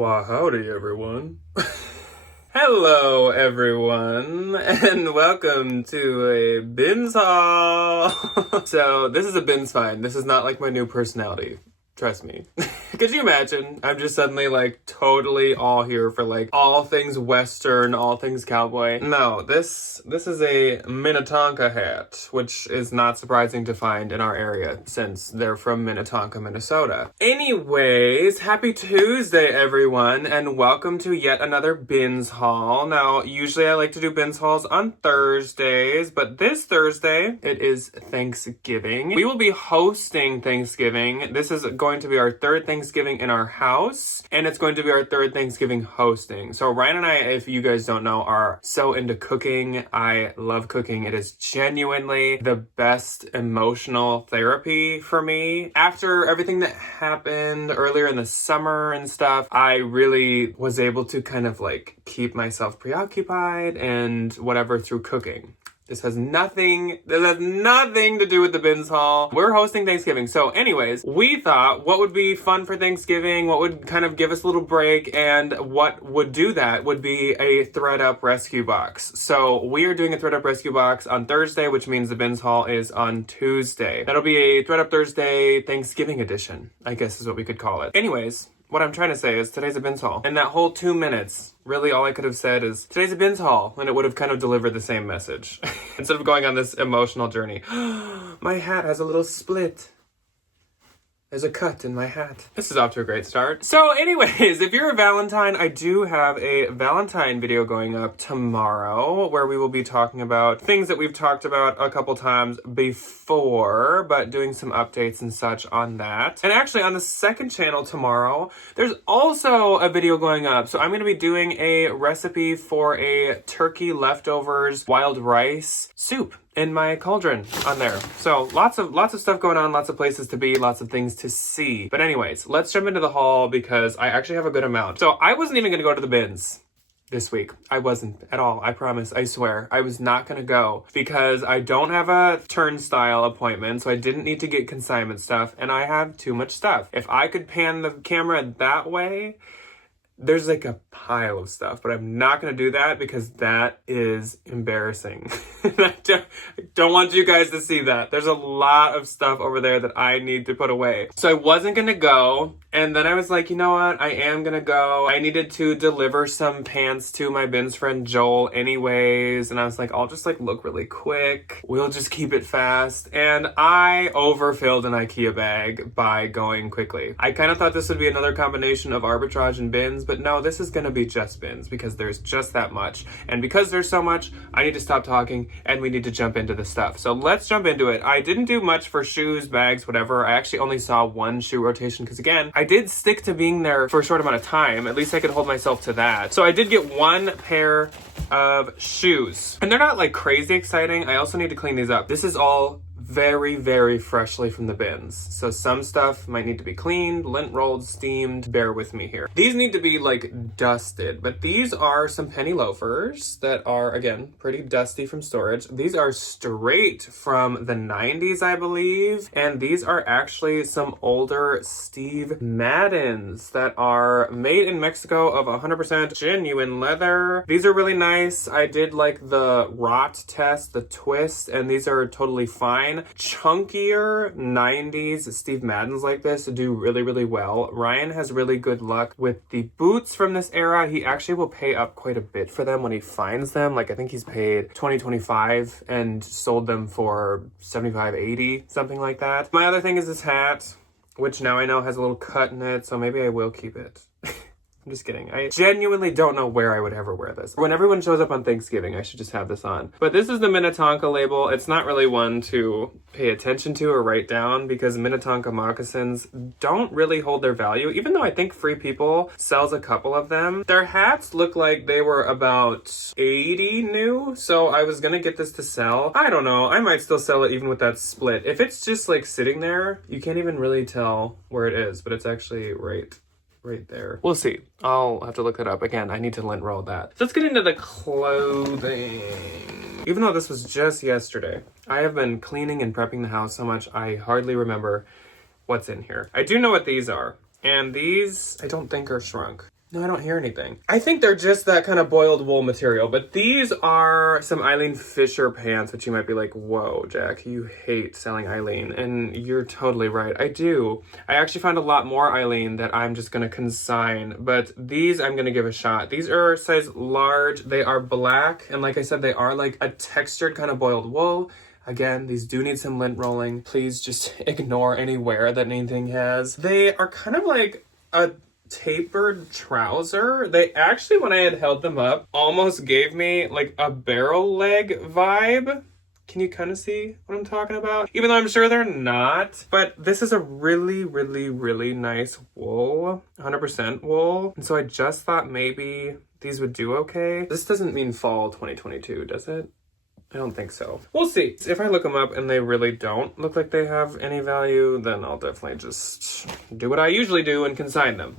Why, howdy, everyone. Hello, everyone, and welcome to a bins haul. So, this is a bins find. This is not like my new personality. Trust me. Could you imagine? I'm just suddenly like totally all here for like all things Western, all things cowboy. No, this is a Minnetonka hat, which is not surprising to find in our area since they're from Minnetonka, Minnesota. Anyways, happy Tuesday, everyone, and welcome to yet another bins haul. Now, usually I like to do bins hauls on Thursdays, but this Thursday, it is Thanksgiving. We will be hosting Thanksgiving. This is going to be our third Thanksgiving in our house, and it's going to be our third Thanksgiving hosting. So Ryan and I, if you guys don't know, are so into cooking. I love cooking. It is genuinely the best emotional therapy for me. After everything that happened earlier in the summer and stuff, I really was able to kind of like keep myself preoccupied and whatever through cooking. This has nothing to do with the bins haul. We're hosting Thanksgiving. So anyways, we thought what would be fun for Thanksgiving, what would kind of give us a little break, and what would do that would be a ThredUp rescue box. So we are doing a ThredUp rescue box on Thursday, which means the bins haul is on Tuesday. That'll be a ThredUp Thursday Thanksgiving edition, I guess is what we could call it. Anyways, what I'm trying to say is today's a bins haul. In that whole 2 minutes, really all I could have said is today's a bins haul, and it would have kind of delivered the same message. Instead of going on this emotional journey. My hat has a little split. There's a cut in my hat. This is off to a great start. So anyways, if you're a Valentine, I do have a Valentine video going up tomorrow where we will be talking about things that we've talked about a couple times before, but doing some updates and such on that. And actually on the second channel tomorrow, there's also a video going up. So I'm going to be doing a recipe for a turkey leftovers wild rice soup in my cauldron on there. So lots of stuff going on, lots of places to be, lots of things to see. But anyways, let's jump into the haul because I actually have a good amount. So I wasn't even gonna go to the bins this week. I wasn't at all. I promise. I swear. I was not gonna go because I don't have a turnstile appointment, so I didn't need to get consignment stuff, and I have too much stuff. If I could pan the camera that way, there's like a pile of stuff, but I'm not going to do that because that is embarrassing. I don't want you guys to see that. There's a lot of stuff over there that I need to put away. So I wasn't going to go. And then I was like, you know what? I am going to go. I needed to deliver some pants to my bins friend Joel anyways. And I was like, I'll just like look really quick. We'll just keep it fast. And I overfilled an IKEA bag by going quickly. I kind of thought this would be another combination of arbitrage and bins, but no, this is going to be just bins because there's just that much. And because there's so much, I need to stop talking and we need to jump into the stuff. So let's jump into it. I didn't do much for shoes, bags, whatever. I actually only saw one shoe rotation because again, I did stick to being there for a short amount of time. At least I could hold myself to that. So I did get one pair of shoes and they're not like crazy exciting. I also need to clean these up. This is all very, very freshly from the bins. So some stuff might need to be cleaned, lint rolled, steamed. Bear with me here. These need to be like dusted, but these are some penny loafers that are, again, pretty dusty from storage. These are straight from the 90s, I believe. And these are actually some older Steve Maddens that are made in Mexico of 100% genuine leather. These are really nice. I did like the rot test, the twist, and these are totally fine. Chunkier 90s Steve Maddens like this do really, really well. Ryan has really good luck with the boots from this era. He actually will pay up quite a bit for them when he finds them. Like I think he's paid $20-$25 and sold them for $75-$80, something like that. My other thing is this hat, which now I know has a little cut in it, so maybe I will keep it. I'm just kidding. I genuinely don't know where I would ever wear this. When everyone shows up on Thanksgiving, I should just have this on. But this is the Minnetonka label. It's not really one to pay attention to or write down because Minnetonka moccasins don't really hold their value, even though I think Free People sells a couple of them. Their hats look like they were about 80 new, so I was gonna get this to sell. I don't know. I might still sell it even with that split. If it's just like sitting there, you can't even really tell where it is, but it's actually right there. We'll see. I'll have to look it up. Again, I need to lint roll that. So let's get into the clothing. Even though this was just yesterday, I have been cleaning and prepping the house so much I hardly remember what's in here. I do know what these are. And these, I don't think are shrunk. No, I don't hear anything. I think they're just that kind of boiled wool material, but these are some Eileen Fisher pants, which you might be like, whoa, Jack, you hate selling Eileen. And you're totally right. I do. I actually found a lot more Eileen that I'm just going to consign, but these I'm going to give a shot. These are size large. They are black. And like I said, they are like a textured kind of boiled wool. Again, these do need some lint rolling. Please just ignore any wear that anything has. They are kind of like a tapered trouser. They actually, when I had held them up, almost gave me like a barrel leg vibe. Can you kind of see what I'm talking about? Even though I'm sure they're not. But this is a really, really, really nice wool. 100% wool. And so I just thought maybe these would do okay. This doesn't mean fall 2022, does it? I don't think so. We'll see. If I look them up and they really don't look like they have any value, then I'll definitely just do what I usually do and consign them.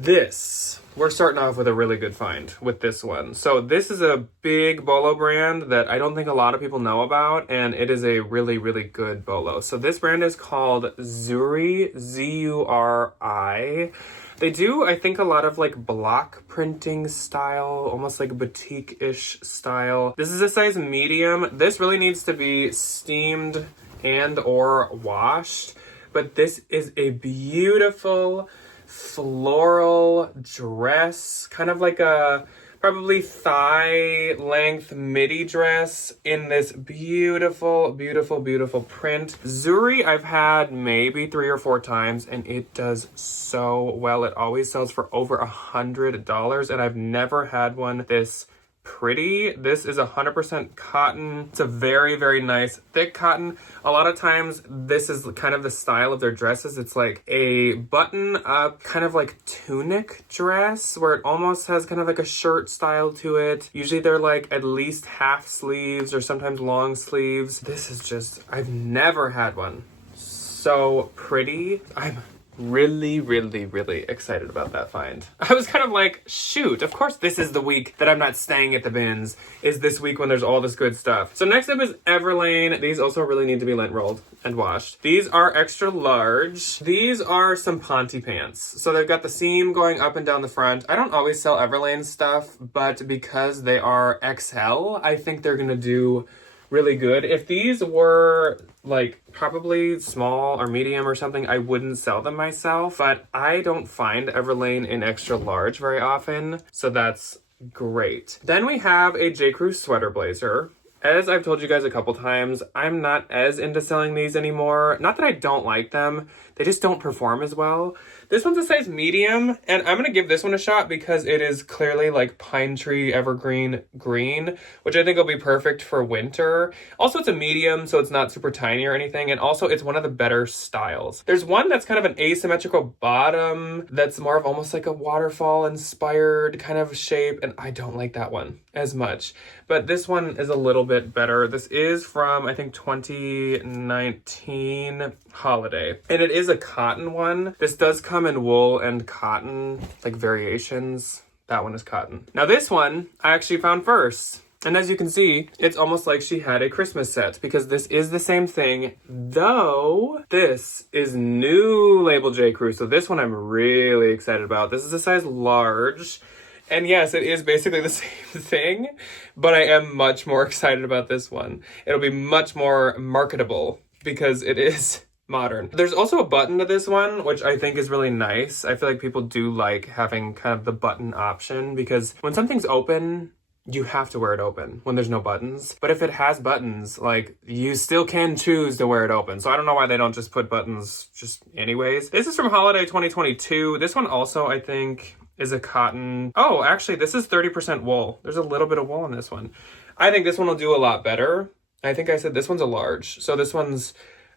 We're starting off with a really good find with this one. So this is a big bolo brand that I don't think a lot of people know about, and it is a really, really good bolo. So this brand is called Zuri, Z-U-R-I. They do, I think, a lot of like block printing style, almost like boutique-ish style. This is a size medium. This really needs to be steamed and or washed, but this is a beautiful floral dress, kind of like a probably thigh length midi dress in this beautiful, beautiful, beautiful print. Zuri I've had maybe 3 or 4 times and it does so well. It always sells for over $100 and I've never had one this pretty. This is 100% cotton. It's a very, very nice thick cotton. A lot of times this is kind of the style of their dresses. It's like a button up kind of like tunic dress where it almost has kind of like a shirt style to it. Usually they're like at least half sleeves or sometimes long sleeves. This is just, I've never had one so pretty. I'm really, really, really excited about that find. I was kind of like, shoot, of course this is the week that I'm not staying at the bins, is this week when there's all this good stuff. So next up is Everlane. These also really need to be lint rolled and washed. These are extra large. These are some Ponte pants. So they've got the seam going up and down the front. I don't always sell Everlane stuff, but because they are XL, I think they're gonna do really good. If these were like probably small or medium or something, I wouldn't sell them myself, but I don't find Everlane in extra large very often, so that's great. Then we have a J. Crew sweater blazer. As I've told you guys a couple times, I'm not as into selling these anymore. Not that I don't like them, they just don't perform as well. This one's a size medium, and I'm gonna give this one a shot because it is clearly like pine tree evergreen green, which I think will be perfect for winter. Also, it's a medium, so it's not super tiny or anything, and also it's one of the better styles. There's one that's kind of an asymmetrical bottom that's more of almost like a waterfall inspired kind of shape, and I don't like that one as much. But this one is a little bit better. This is from, I think, 2019 holiday, and it is a cotton one. This does come in wool and cotton, like variations. That one is cotton. Now this one I actually found first. And as you can see, it's almost like she had a Christmas set because this is the same thing, though this is new label J. Crew. So this one I'm really excited about. This is a size large. And yes, it is basically the same thing, but I am much more excited about this one. It'll be much more marketable because it is modern. There's also a button to this one, which I think is really nice. I feel like people do like having kind of the button option because when something's open, you have to wear it open when there's no buttons. But if it has buttons, like, you still can choose to wear it open. So I don't know why they don't just put buttons just anyways. This is from holiday 2022. This one also, I think, is a cotton. Oh, actually, this is 30% wool. There's a little bit of wool in this one. I think this one will do a lot better. I think I said this one's a large. So this one's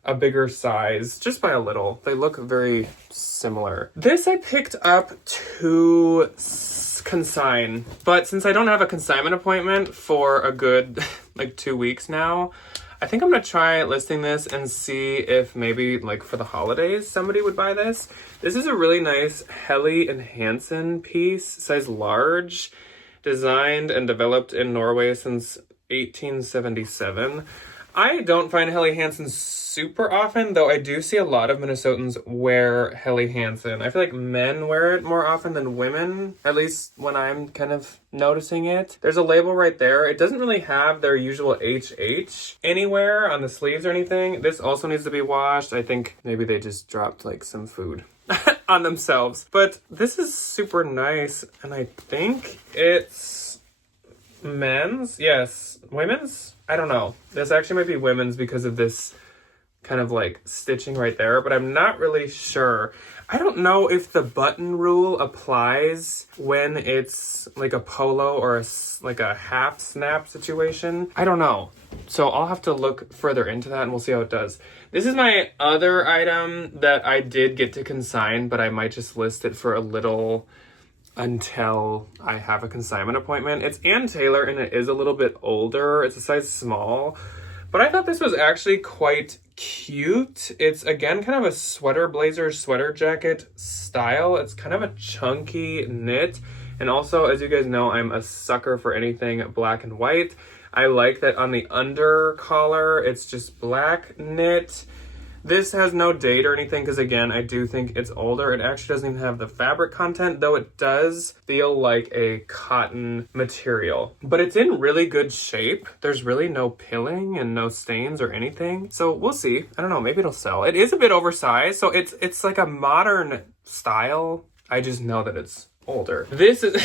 a bigger size, just by a little. They look very similar. This I picked up to consign, but since I don't have a consignment appointment for a good like 2 weeks now, I think I'm gonna try listing this and see if maybe like for the holidays somebody would buy this. This is a really nice Helly and Hansen piece, size large, designed and developed in Norway since 1877. I don't find Helly Hansen super often, though I do see a lot of Minnesotans wear Helly Hansen. I feel like men wear it more often than women, at least when I'm kind of noticing it. There's a label right there. It doesn't really have their usual HH anywhere on the sleeves or anything. This also needs to be washed. I think maybe they just dropped like some food on themselves. But this is super nice, and I think it's men's. Yes, women's? I don't know. This actually might be women's because of this kind of like stitching right there, but I'm not really sure. I don't know if the button rule applies when it's like a polo or like a half snap situation. I don't know. So I'll have to look further into that and we'll see how it does. This is my other item that I did get to consign, but I might just list it for a little until I have a consignment appointment. It's Ann Taylor and it is a little bit older. It's a size small, but I thought this was actually quite cute. It's again kind of a sweater blazer, sweater jacket style. It's kind of a chunky knit. And also, as you guys know, I'm a sucker for anything black and white. I like that on the under collar, it's just black knit. This has no date or anything because, again, I do think it's older. It actually doesn't even have the fabric content, though it does feel like a cotton material. But it's in really good shape. There's really no pilling and no stains or anything. So we'll see. I don't know. Maybe it'll sell. It is a bit oversized, so it's like a modern style. I just know that it's older. This is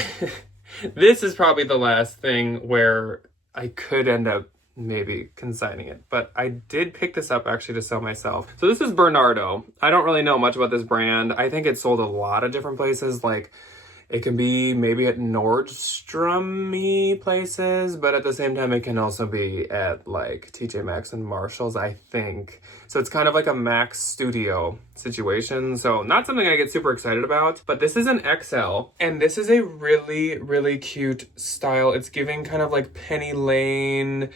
this is probably the last thing where I could end up maybe consigning it, but I did pick this up actually to sell myself. So this is Bernardo. I don't really know much about this brand. I think it's sold a lot of different places. Like it can be maybe at Nordstrom-y places, but at the same time it can also be at like TJ Maxx and Marshalls, I think. So it's kind of like a Max Studio situation. So not something I get super excited about, but this is an XL and this is a really, really cute style. It's giving kind of like Penny Lane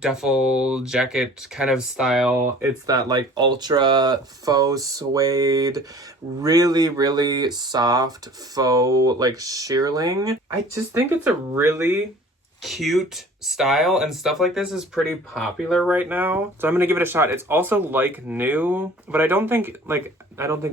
duffel jacket kind of style. It's that like ultra faux suede, really, really soft faux like shearling. I just think it's a really cute style, and stuff like this is pretty popular right now. So I'm gonna give it a shot. It's also like new, but I don't think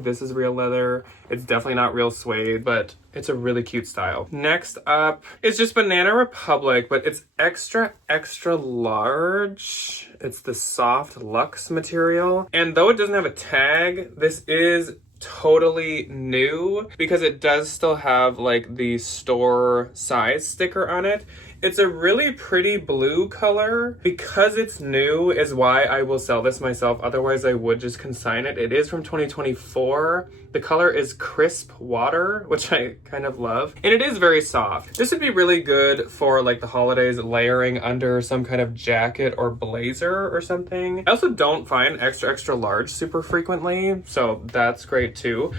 this is real leather. It's definitely not real suede, but it's a really cute style. Next up is just Banana Republic, but it's extra, extra large. It's the soft luxe material. And though it doesn't have a tag, this is totally new because it does still have like the store size sticker on it. It's a really pretty blue color. Because it's new is why I will sell this myself. Otherwise, I would just consign it. It is from 2024. The color is crisp water, which I kind of love. And it is very soft. This would be really good for like the holidays, layering under some kind of jacket or blazer or something. I also don't find extra, extra large super frequently, so that's great too.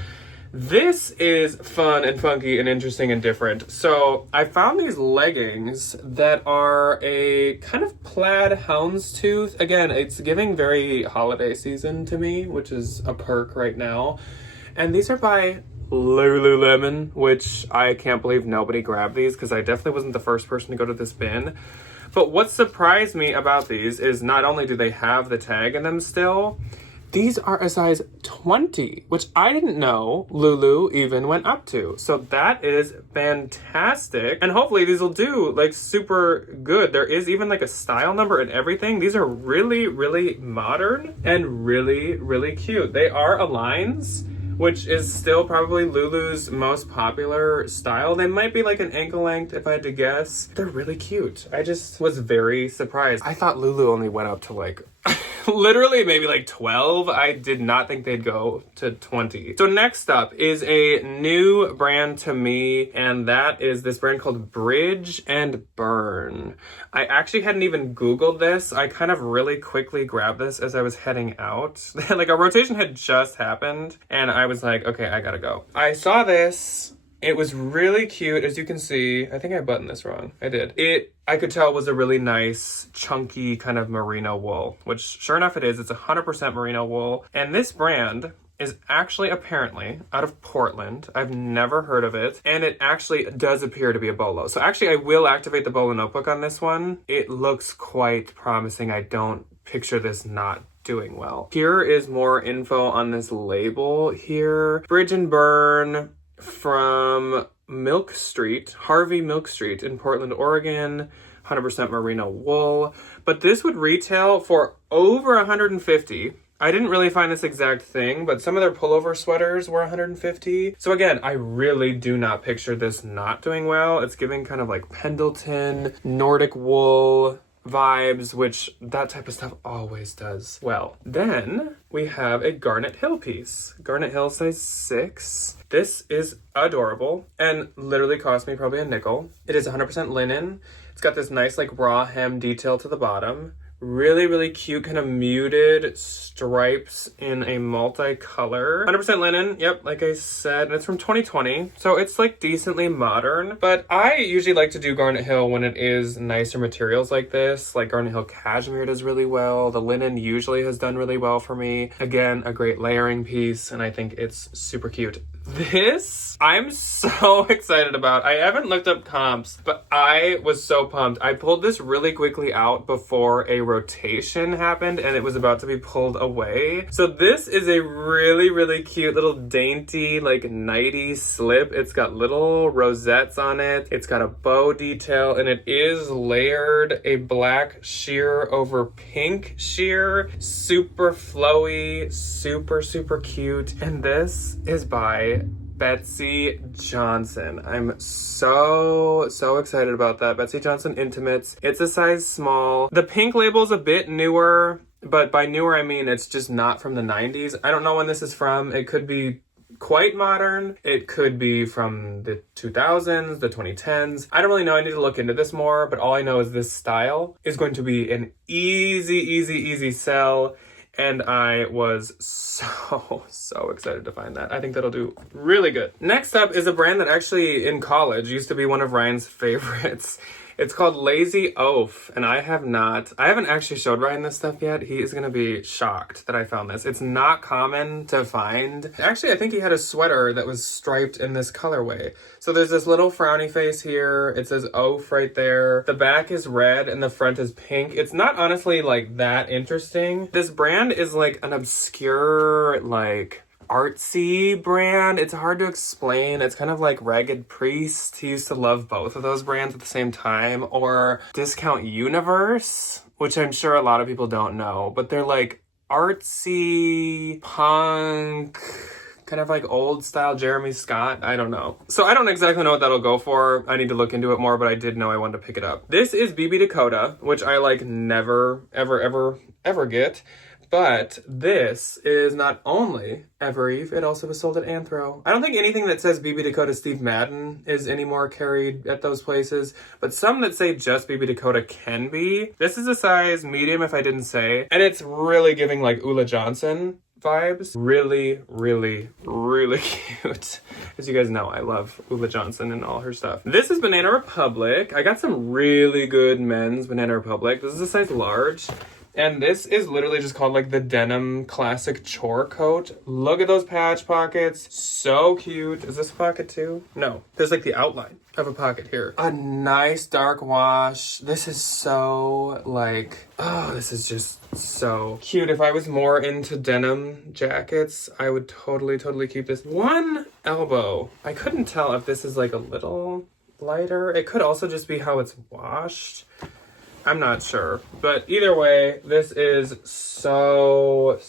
This is fun and funky and interesting and different. So I found these leggings that are a kind of plaid houndstooth. Again, it's giving very holiday season to me, which is a perk right now. And these are by Lululemon, which I can't believe nobody grabbed these because I definitely wasn't the first person to go to this bin. But what surprised me about these is not only do they have the tag in them still, these are a size 20, which I didn't know Lulu even went up to. So that is fantastic. And hopefully these will do like super good. There is even like a style number and everything. These are really, really modern and really, really cute. They are Aligns, which is still probably Lulu's most popular style. They might be like an ankle length if I had to guess. They're really cute. I just was very surprised. I thought Lulu only went up to like literally maybe like 12. I did not think they'd go to 20. So next up is a new brand to me, and that is this brand called Bridge and Burn. I actually hadn't even Googled this. I kind of really quickly grabbed this as I was heading out. Like a rotation had just happened and I was like, okay, I gotta go. I saw this. It was really cute, as you can see. I think I buttoned this wrong. I did. I could tell was a really nice, chunky kind of merino wool, which sure enough it is. It's 100% merino wool. And this brand is actually apparently out of Portland. I've never heard of it. And it actually does appear to be a bolo. So actually I will activate the bolo notebook on this one. It looks quite promising. I don't picture this not doing well. Here is more info on this label here. Bridge and Burn from Milk Street, Harvey Milk Street in Portland, Oregon. 100% merino wool. But this would retail for over $150. I didn't really find this exact thing, but some of their pullover sweaters were $150. So again, I really do not picture this not doing well. It's giving kind of like Pendleton, Nordic wool vibes, which that type of stuff always does well. Then we have a Garnet Hill piece. Garnet Hill size 6. This is adorable and literally cost me probably a nickel. It is 100% linen. It's got this nice like raw hem detail to the bottom. Really, really cute kind of muted stripes in a multicolor. 100% linen, yep, like I said, and it's from 2020, so it's like decently modern. But I usually like to do Garnet Hill when it is nicer materials like this. Like Garnet Hill cashmere does really well. The linen usually has done really well for me. Again, a great layering piece, and I think it's super cute. This, I'm so excited about. I haven't looked up comps, but I was so pumped. I pulled this really quickly out before a rotation happened and it was about to be pulled away. So this is a really, really cute little dainty, like nighty slip. It's got little rosettes on it. It's got a bow detail and it is layered a black sheer over pink sheer. Super flowy, super, super cute. And this is by Betsy Johnson. I'm so excited about that. Betsy Johnson Intimates. It's a size small. The pink label's a bit newer, but by newer I mean it's just not from the 90s. I don't know when this is from. It could be quite modern. It could be from the 2000s, the 2010s. I don't really know. I need to look into this more, but all I know is this style is going to be an easy sell. And I was so excited to find that. I think that'll do really good. Next up is a brand that actually in college used to be one of Ryan's favorites. It's called Lazy Oaf, and I haven't actually showed Ryan this stuff yet. He is gonna be shocked that I found this. It's not common to find. Actually, I think he had a sweater that was striped in this colorway. So there's this little frowny face here. It says Oaf right there. The back is red and the front is pink. It's not honestly like that interesting. This brand is like an obscure, like artsy brand. It's hard to explain. It's kind of like Ragged Priest. He used to love both of those brands at the same time. Or Discount Universe, which I'm sure a lot of people don't know, but they're like artsy punk, kind of like old style Jeremy Scott. I don't know. So I don't exactly know what that'll go for. I need to look into it more, but I did know I wanted to pick it up. This is BB Dakota, which I like never, ever get. But this is not only Ever Eve, it also was sold at Anthro. I don't think anything that says BB Dakota Steve Madden is anymore carried at those places, but some that say just BB Dakota can be. This is a size medium if I didn't say, and it's really giving like Ula Johnson vibes. Really cute. As you guys know, I love Ula Johnson and all her stuff. This is Banana Republic. I got some really good men's Banana Republic. This is a size large. And this is literally just called like the Denim Classic Chore Coat. Look at those patch pockets. So cute. Is this a pocket too? No. There's like the outline of a pocket here. A nice dark wash. This is so like, oh, this is just so cute. If I was more into denim jackets, I would totally keep this. One elbow. I couldn't tell if this is like a little lighter. It could also just be how it's washed. I'm not sure, but either way, this is so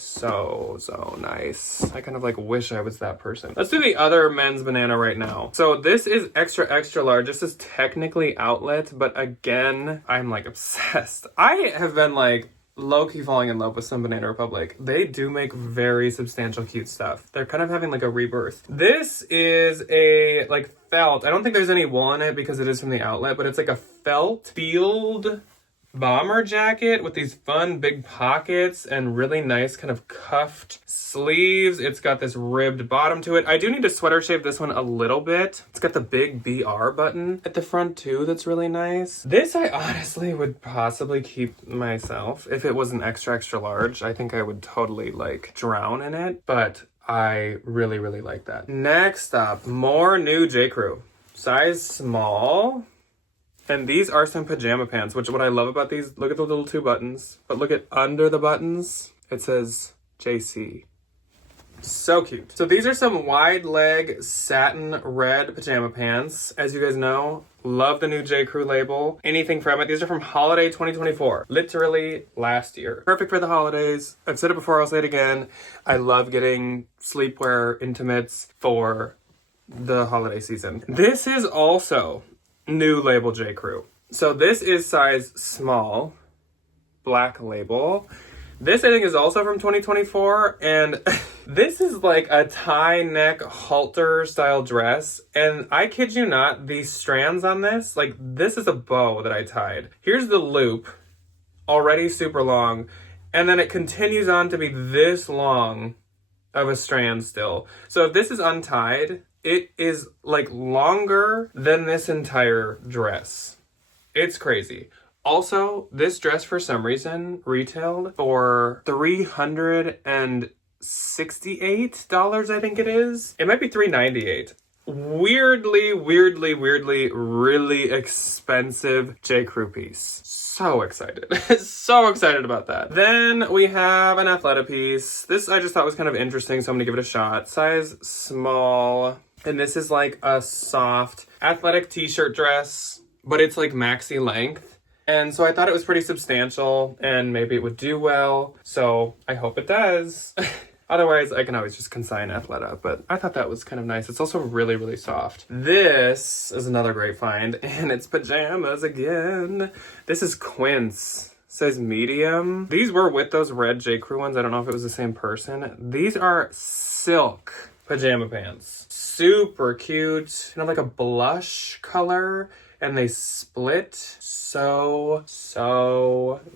nice. I kind of like wish I was that person. Let's do the other men's banana right now. So this is extra large. This is technically outlet, but again, I'm like obsessed. I have been like low-key falling in love with some Banana Republic. They do make very substantial cute stuff. They're kind of having like a rebirth. This is a like felt. I don't think there's any wool in it because it is from the outlet, but it's like a felt field bomber jacket with these fun big pockets and really nice kind of cuffed sleeves. It's got this ribbed bottom to it. I do need to sweater shape this one a little bit. It's got the big BR button at the front too that's really nice. This I honestly would possibly keep myself if it was an extra large. I think I would totally like drown in it, but I really like that. Next up, more new J. Crew. Size small. And these are some pajama pants, which what I love about these, look at the little 2 buttons, but look at under the buttons, it says JC. So cute. So these are some wide leg satin red pajama pants. As you guys know, love the new J. Crew label. Anything from it. These are from holiday 2024. Literally last year. Perfect for the holidays. I've said it before, I'll say it again. I love getting sleepwear intimates for the holiday season. This is also new label J. Crew. So this is size small, black label. This I think is also from 2024, and this is like a tie neck halter style dress, and I kid you not, these strands on this, like this is a bow that I tied. Here's the loop, already super long, and then it continues on to be this long of a strand still. So if this is untied, it is like longer than this entire dress. It's crazy. Also, this dress for some reason retailed for $368, I think it is. It might be $398. Weirdly, really expensive J. Crew piece. So excited. So excited about that. Then we have an Athleta piece. This I just thought was kind of interesting, so I'm gonna give it a shot. Size small. And this is like a soft athletic t-shirt dress, but it's like maxi length. And so I thought it was pretty substantial and maybe it would do well. So I hope it does. Otherwise, I can always just consign Athleta, but I thought that was kind of nice. It's also really soft. This is another great find, and it's pajamas again. This is Quince. Size medium. These were with those red J. Crew ones. I don't know if it was the same person. These are silk pajama pants. Super cute. Kind of like a blush color. And they split so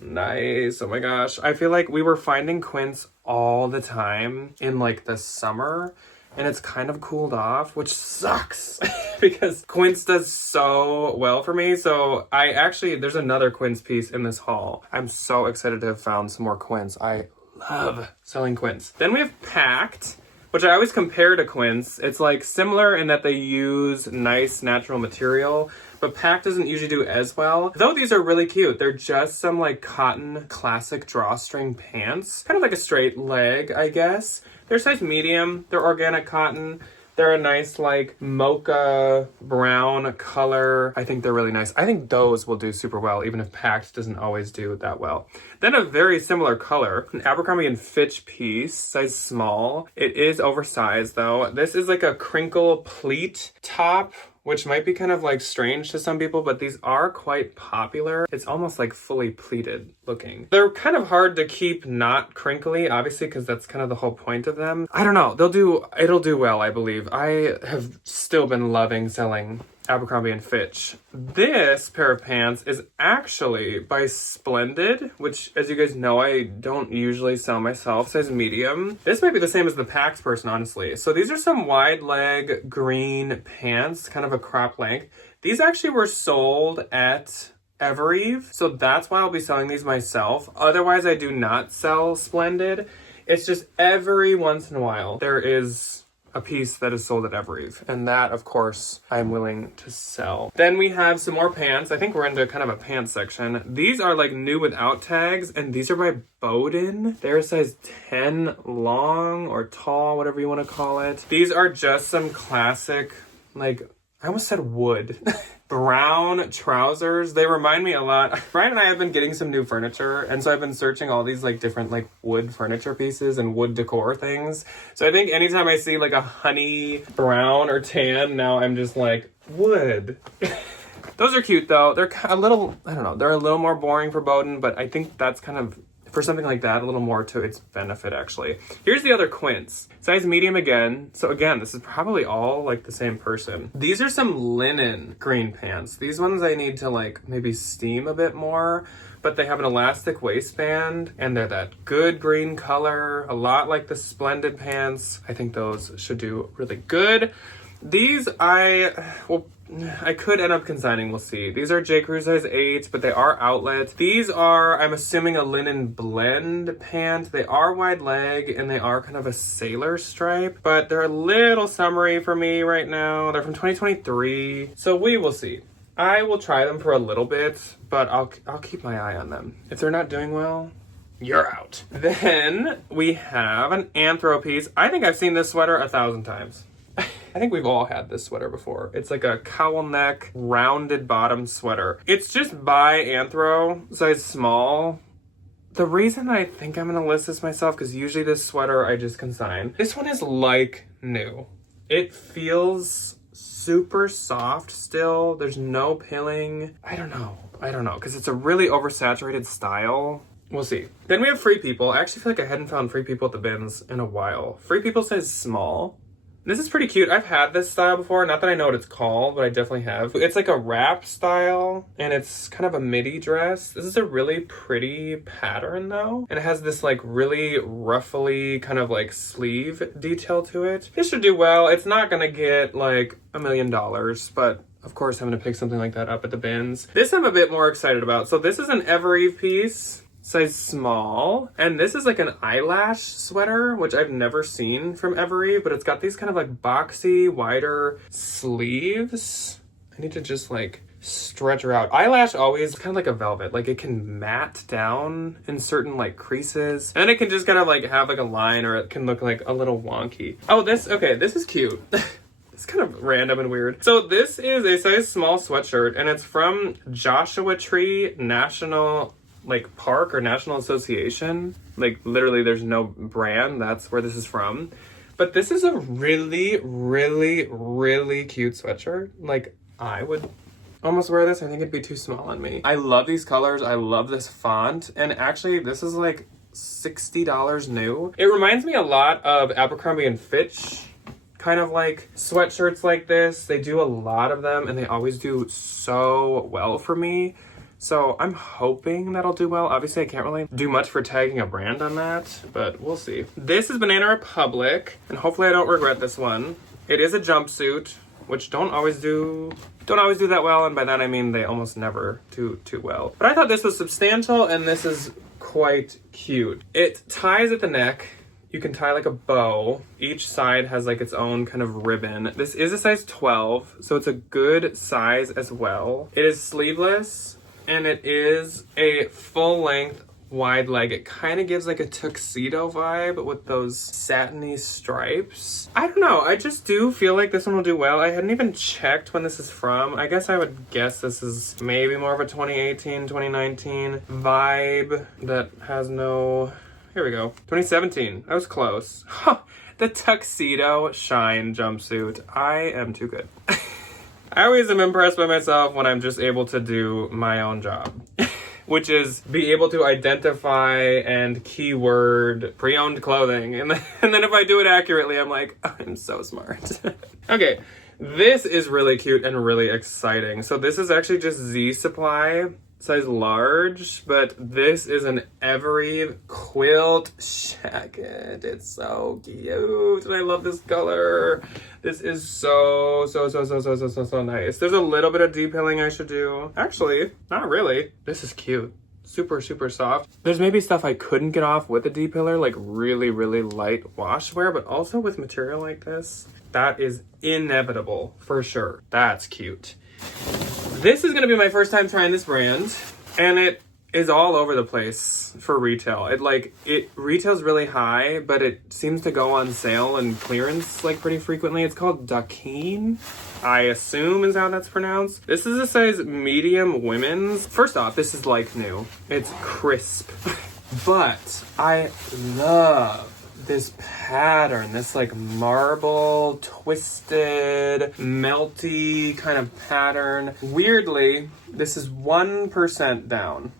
nice. Oh my gosh. I feel like we were finding Quince all the time in like the summer, and it's kind of cooled off, which sucks because Quince does so well for me. So there's another Quince piece in this haul. I'm so excited to have found some more Quince. I love selling Quince. Then we have Packed, which I always compare to Quince. It's like similar in that they use nice natural material, but Packed doesn't usually do as well. Though these are really cute. They're just some like cotton classic drawstring pants. Kind of like a straight leg, I guess. They're size medium. They're organic cotton. They're a nice like mocha brown color. I think they're really nice. I think those will do super well, even if Packed doesn't always do that well. Then a very similar color, an Abercrombie & Fitch piece, size small. It is oversized though. This is like a crinkle pleat top, which might be kind of like strange to some people, but these are quite popular. It's almost like fully pleated looking. They're kind of hard to keep not crinkly, obviously, because that's kind of the whole point of them. I don't know. It'll do well, I believe. I have still been loving selling Abercrombie & Fitch. This pair of pants is actually by Splendid, which, as you guys know, I don't usually sell myself. Size medium. This might be the same as the Packed person, honestly. So these are some wide leg green pants, kind of a crop length. These actually were sold at Evereve, so that's why I'll be selling these myself. Otherwise, I do not sell Splendid. It's just every once in a while there is a piece that is sold at Evereve, and that, of course, I'm willing to sell. Then we have some more pants. I think we're into kind of a pants section. These are like new without tags, and these are by Bowden. They're size 10 long or tall, whatever you want to call it. These are just some classic, like, I almost said wood. Brown trousers. They remind me a lot. Brian and I have been getting some new furniture, and so I've been searching all these like different like wood furniture pieces and wood decor things. So I think anytime I see like a honey brown or tan, now I'm just like, wood. Those are cute though. They're a little, I don't know, they're a little more boring for Bowden, but I think that's kind of, for something like that, a little more to its benefit, actually. Here's the other Quince. Size medium again. So again, this is probably all like the same person. These are some linen green pants. These ones I need to like maybe steam a bit more, but they have an elastic waistband and they're that good green color, a lot like the Splendid pants. I think those should do really good. These I could end up consigning, we'll see. These are J. Crew size 8, but they are outlet. These are, I'm assuming, a linen blend pant. They are wide leg, and they are kind of a sailor stripe, but they're a little summery for me right now. They're from 2023, so we will see. I will try them for a little bit, but I'll keep my eye on them. If they're not doing well, you're out. Then we have an Anthro piece. I think I've seen this sweater 1,000 times. I think we've all had this sweater before. It's like a cowl neck, rounded bottom sweater. It's just by Anthro, size small. The reason I think I'm gonna list this myself, because usually this sweater I just consign. This one is like new. It feels super soft still. There's no pilling. I don't know, because it's a really oversaturated style. We'll see. Then we have Free People. I actually feel like I hadn't found Free People at the bins in a while. Free People says small. This is pretty cute. I've had this style before. Not that I know what it's called, but I definitely have. It's like a wrap style, and it's kind of a midi dress. This is a really pretty pattern, though. And it has this, like, really ruffly kind of, like, sleeve detail to it. This should do well. It's not gonna get, like, $1 million, but of course I'm gonna pick something like that up at the bins. This I'm a bit more excited about. So this is an Evereve piece. Size small, and this is like an eyelash sweater, which I've never seen from Evereve, but it's got these kind of like boxy, wider sleeves. I need to just like stretch her out. Eyelash always kind of like a velvet, like it can mat down in certain like creases, and it can just kind of like have like a line, or it can look like a little wonky. Oh, this is cute. It's kind of random and weird. So this is a size small sweatshirt, and it's from Joshua Tree National like Park or National Association. Like literally there's no brand. That's where this is from. But this is a really, really, really cute sweatshirt. Like I would almost wear this. I think it'd be too small on me. I love these colors. I love this font. And actually this is like $60 new. It reminds me a lot of Abercrombie and Fitch. Kind of like sweatshirts like this. They do a lot of them and they always do so well for me. So I'm hoping that'll do well. Obviously, I can't really do much for tagging a brand on that, but we'll see. This is Banana Republic, and hopefully I don't regret this one. It is a jumpsuit, which don't always do that well, and by that I mean they almost never do too well. But I thought this was substantial, and this is quite cute. It ties at the neck. You can tie like a bow. Each side has like its own kind of ribbon. This is a size 12, so it's a good size as well. It is sleeveless. And it is a full-length wide leg. It kind of gives like a tuxedo vibe with those satiny stripes. I don't know. I just do feel like this one will do well. I hadn't even checked when this is from. I guess I would guess this is maybe more of a 2018, 2019 vibe that has no... Here we go. 2017. I was close. The tuxedo shine jumpsuit. I am too good. I always am impressed by myself when I'm just able to do my own job, which is be able to identify and keyword pre-owned clothing. And then if I do it accurately, I'm like, I'm so smart. Okay, this is really cute and really exciting. So this is actually just Z Supply, size large, but this is an Evereve quilt jacket. It's so cute, and I love this color. This is so nice. There's a little bit of detailing I should do. Actually, not really. This is cute. Super soft. There's maybe stuff I couldn't get off with a depiler, like really light wash wear, but also with material like this, that is inevitable for sure. That's cute. This is gonna be my first time trying this brand, and it is all over the place for retail. It retails really high, but it seems to go on sale and clearance like pretty frequently. It's called Dakeen, I assume is how that's pronounced. This is a size medium women's. First off, this is like new. It's crisp, but I love this pattern, this like marble, twisted, melty kind of pattern. Weirdly, this is 1% down.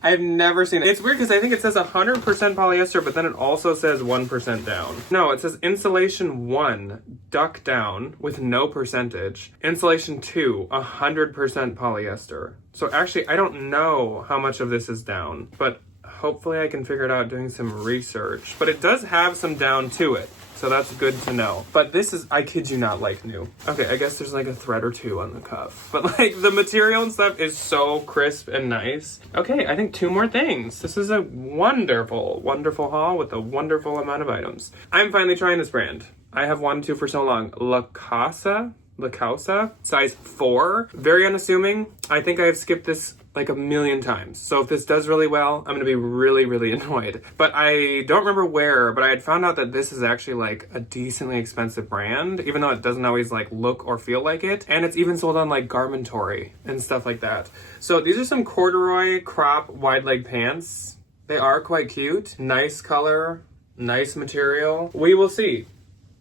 I've never seen it. It's weird because I think it says 100% polyester, but then it also says 1% down. No, it says insulation 1, duck down with no percentage. Insulation 2, 100% polyester. So actually, I don't know how much of this is down, but hopefully I can figure it out doing some research. But it does have some down to it, so that's good to know. But this is, I kid you not, like new. Okay, I guess there's like a thread or two on the cuff. But like the material and stuff is so crisp and nice. Okay, I think 2 more things. This is a wonderful haul with a wonderful amount of items. I'm finally trying this brand. I have wanted to for so long. La Casa La Causa, size 4. Very unassuming. I think I have skipped this like a million times. So if this does really well, I'm gonna be really, really annoyed. But I don't remember where, but I had found out that this is actually like a decently expensive brand, even though it doesn't always like look or feel like it. And it's even sold on like Garmentory and stuff like that. So these are some corduroy crop wide leg pants. They are quite cute. Nice color, nice material. We will see.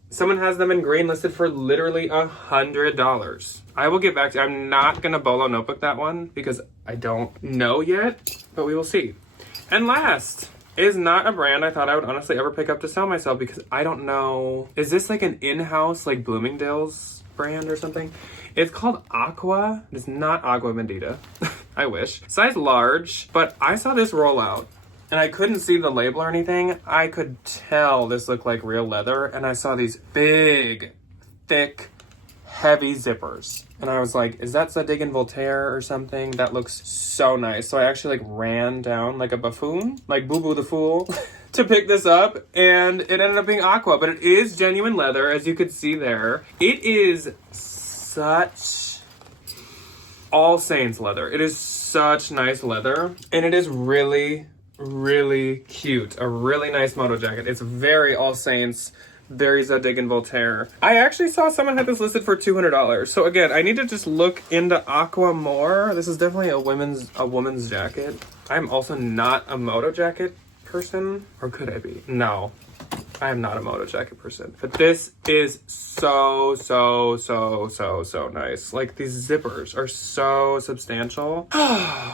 Someone has them in green listed for literally $100. I will get back to you. I'm not gonna Bolo notebook that one because I don't know yet, but we will see. And last is not a brand I thought I would honestly ever pick up to sell myself because I don't know. Is this like an in-house like Bloomingdale's brand or something? It's called Aqua. It's not Agua Bendita. I wish. Size large, but I saw this roll out. And I couldn't see the label or anything. I could tell this looked like real leather. And I saw these big, thick, heavy zippers. And I was like, is that Zadig and Voltaire or something? That looks so nice. So I actually like ran down like a buffoon, like Boo Boo the Fool, to pick this up. And it ended up being Aqua. But it is genuine leather, as you could see there. It is such All Saints leather. It is such nice leather. And it is really cute. A really nice moto jacket. It's very All Saints, very Zadig and Voltaire. I actually saw someone had this listed for $200. So again, I need to just look into Aqua more. This is definitely a woman's jacket. I'm also not a moto jacket person, or could I be? No, I am not a moto jacket person. But this is so nice. Like, these zippers are so substantial.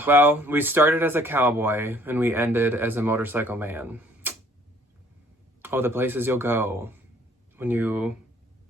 Well, we started as a cowboy and we ended as a motorcycle man. Oh, the places you'll go when you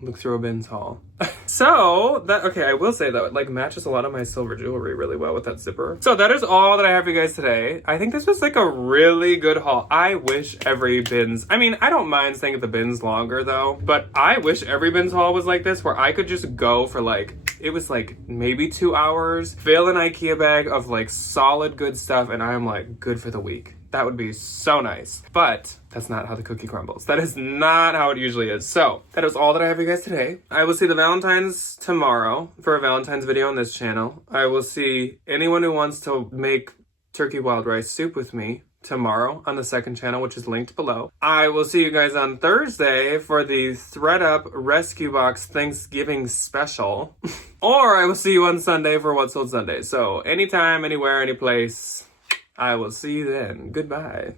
look through a bins haul. So that, okay, I will say though, it like matches a lot of my silver jewelry really well with that zipper. So that is all that I have for you guys today. I think this was like a really good haul. I wish every bins, I mean, I don't mind staying at the bins longer though, but I wish every bins haul was like this, where I could just go for like, it was like maybe 2 hours, fill an IKEA bag of like solid good stuff, and I'm like good for the week. That would be so nice. But that's not how the cookie crumbles. That is not how it usually is. So that is all that I have for you guys today. I will see the Valentines tomorrow for a Valentine's video on this channel. I will see anyone who wants to make turkey wild rice soup with me tomorrow on the second channel, which is linked below. I will see you guys on Thursday for the ThreadUp Rescue Box Thanksgiving special. Or I will see you on Sunday for What Sold Sunday. So anytime, anywhere, any place. I will see you then. Goodbye.